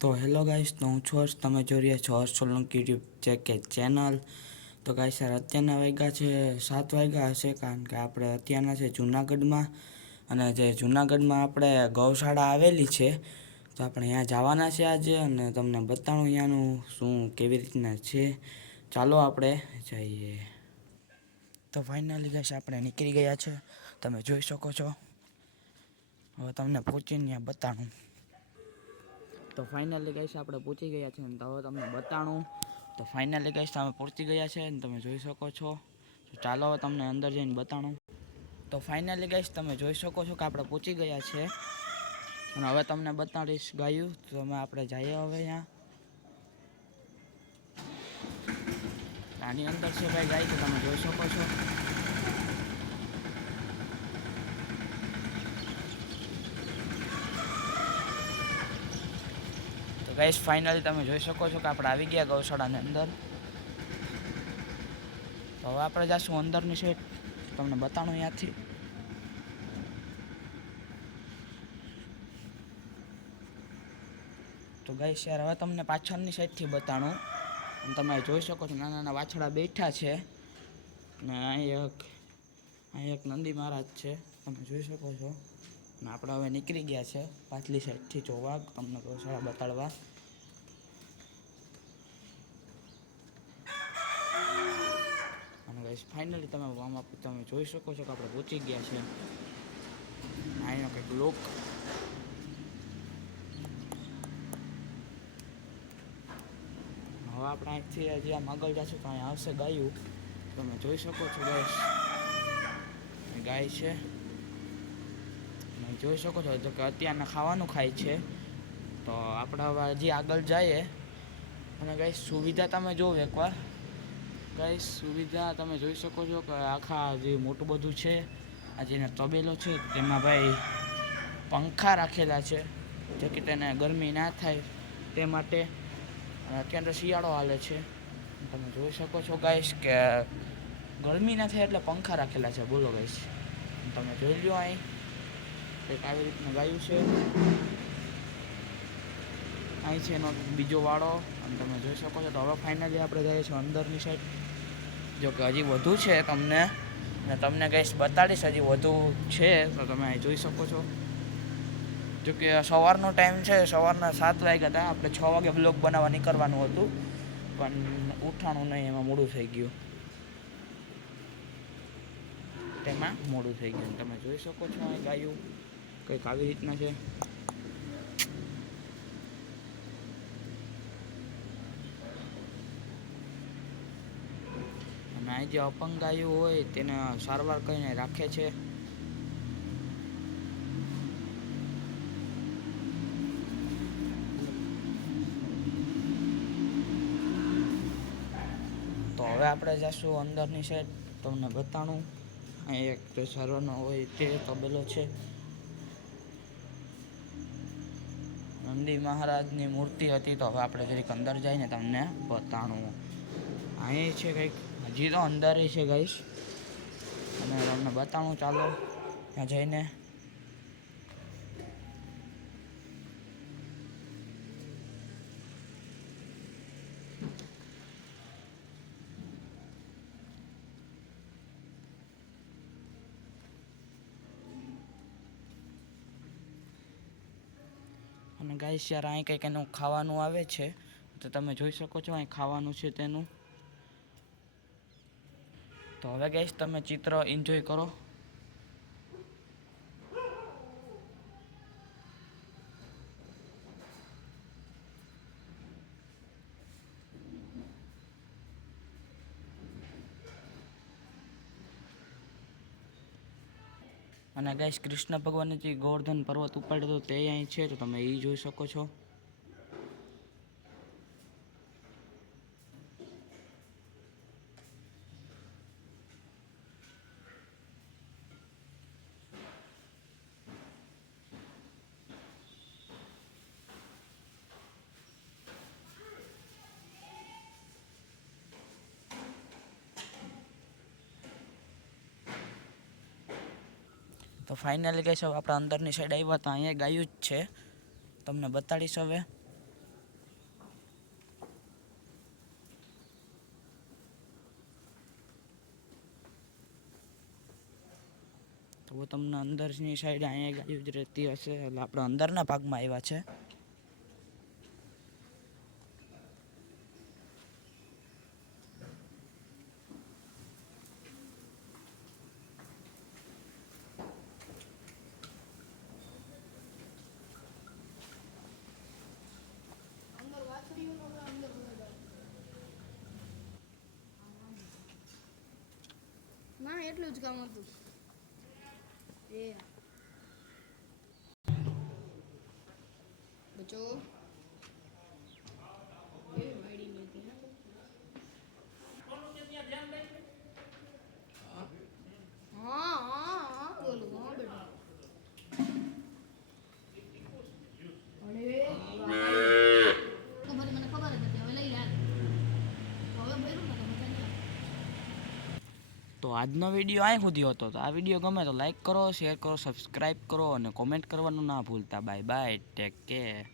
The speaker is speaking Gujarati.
તો હેલો ગાઈસ, તો હું છું હર્ષ. તમે જોઈ રહ્યા છો હર્ષ સોલંકી યુટ્યુબ ચેનલ. તો ગાઈસ યાર, અત્યારના વાગ્યા છે 7 વાગ્યા હશે, કારણ કે આપણે અત્યારના છે જૂનાગઢમાં. અને જે જૂનાગઢમાં આપણે ગૌશાળા આવેલી છે, તો આપણે અહીંયા જવાના છે આજે, અને તમને બતાવું અહીંયાનું શું કેવી રીતના છે. ચાલો આપણે જઈએ. તો ફાઇનલી ગાઈસ આપણે નીકળી ગયા છે, તમે જોઈ શકો છો. હવે તમને પહોંચીને ત્યાં બતાવું. તો ફાઇનલી ગાઈસ આપણે પહોંચી ગયા છે, અને હવે તમને બતાવું. તો ફાઇનલી ગાઈસ તમે પહોંચી ગયા છે, અને તમે જોઈ શકો છો. તો ચાલો હવે તમને અંદર જઈને બતાવું. તો ફાઇનલી ગાઈસ તમે જોઈ શકો છો કે આપણે પહોંચી ગયા છે, અને હવે તમને બતાડીશ ગાયું. તો અમે આપણે જઈએ હવે અહીંયા. આની અંદર છે ભાઈ ગાય, તો તમે જોઈ શકો છો. તો ગાઈસ ફાઇનલી તમે જોઈ શકો છો કે આપણે આવી ગયા ગૌશાળાની અંદર. તો હવે આપણે જઈશું અંદરની સાઈડ, તમને બતાવું અહીંયાથી. તો ગાઈસ યાર, હવે તમને પાછળની સાઈડથી બતાવું. અને તમે જોઈ શકો છો નાના નાના વાછડા બેઠા છે, અને અહીં એક નંદી મહારાજ છે, તમે જોઈ શકો છો. અને આપણે હવે નીકળી ગયા છે પાછલી સાઈડથી જોવા, તમને ગૌશાળા બતાડવા. અને ગાઈસ ફાઇનલી તમે જોઈ શકો છો કે આપણે પહોંચી ગયા છે. અહીંનો કંઈક લોક. હવે આપણે અહીંથી હજી આમ આગળ જશું તો અહીંયા આવશે ગાયું. તમે જોઈ શકો છો ગાઈસ, ગાય છે. તમે જોઈ શકો છો જો કે અત્યારના ખાવાનું ખાય છે. તો આપણે હવે હજી આગળ જઈએ. અને ગાઈસ સુવિધા તમે જોવો એકવાર. ગાઈસ સુવિધા તમે જોઈ શકો છો કે આખા જે મોટું બધું છે, આ જેને તબેલો છે તેમાં ભાઈ પંખા રાખેલા છે, જેથી તેને ગરમી ના થાય તે માટે. અને અત્યારે શિયાળો હાલે છે, તમે જોઈ શકો છો ગાઈસ કે ગરમી ના થાય એટલે પંખા રાખેલા છે. બોલો ગાઈસ, તમે જોઈ લો અહીં કંઈક આવી રીતનું ગાયું છે. અહીં છે એનો બીજો વાળો, અને તમે જોઈ શકો છો. તો હવે ફાઇનલી આપણે જઈએ છીએ અંદરની સાઈડ. જો કે હજી વધુ છે તમને કંઈક બતાડીશ. હજી વધુ છે તો તમે અહીં જોઈ શકો છો. જો કે સવારનો ટાઈમ છે, સવારના 7 વાગ્યા હતા. આપણે 6 વાગે બ્લોગ બનાવવા નીકળવાનું હતું, પણ ઉઠાણું નહીં, એમાં મોડું થઈ ગયું. તમે જોઈ શકો છો અહીં ગાયું કંઈક આવી રીતના છે. અને અહીં જે અપંગ ગાયું હોય તેને સારવાર કરીને રાખે છે. તો હવે આપણે જઈશું અંદરની સાઈડ, તમને બતાવું. અહીં એક સરવાનો હોય તે તબેલો છે. નંદી મહારાજની મૂર્તિ હતી. તો હવે આપણે જરીક અંદર જઈને તમને બતાવું. અહીં છે કંઈક, હજી તો અંદર છે ગાઈસ, અને તમને બતાવું. ચાલો ત્યાં જઈને. અને ગાઈસ યાર, અહીં કંઈક એનું ખાવાનું આવે છે, તો તમે જોઈ શકો છો અહીં ખાવાનું છે તેનું. તો હવે ગાઈસ તમે ચિત્ર એન્જોય કરો. અને ગાઈસ કૃષ્ણ ભગવાને જે ગોવર્ધન પર્વત ઉપાડ્યો હતો તે અહીં છે, તો તમે એ જોઈ શકો છો. તો ફાઇનલી ગાઈસ હવે આપણે અંદરની સાઈડ આવ્યા, તો અહીંયા ગાયું જ છે, તમને બતાડીશ હવે. તો તમને અંદરની સાઈડ અહીંયા ગાયો જ રહેતી હશે, એટલે આપણે અંદરના ભાગમાં આવ્યા છે. ના એટલું જ કામ હતું. એ બચો એ વાડી નથી. હા હા હા બોલું હા બેટા. અરે તો મને ખબર જ હતી. હવે લઈ લે. હવે ભર્યું ને તો મજા નહીં આવે. તો આજનો વિડીયો અહીં સુધી હતો. તો આ વિડીયો ગમે તો લાઈક કરો, શેર કરો, સબસ્ક્રાઈબ કરો અને કોમેન્ટ કરવાનું ના ભૂલતા. Bye bye, take care.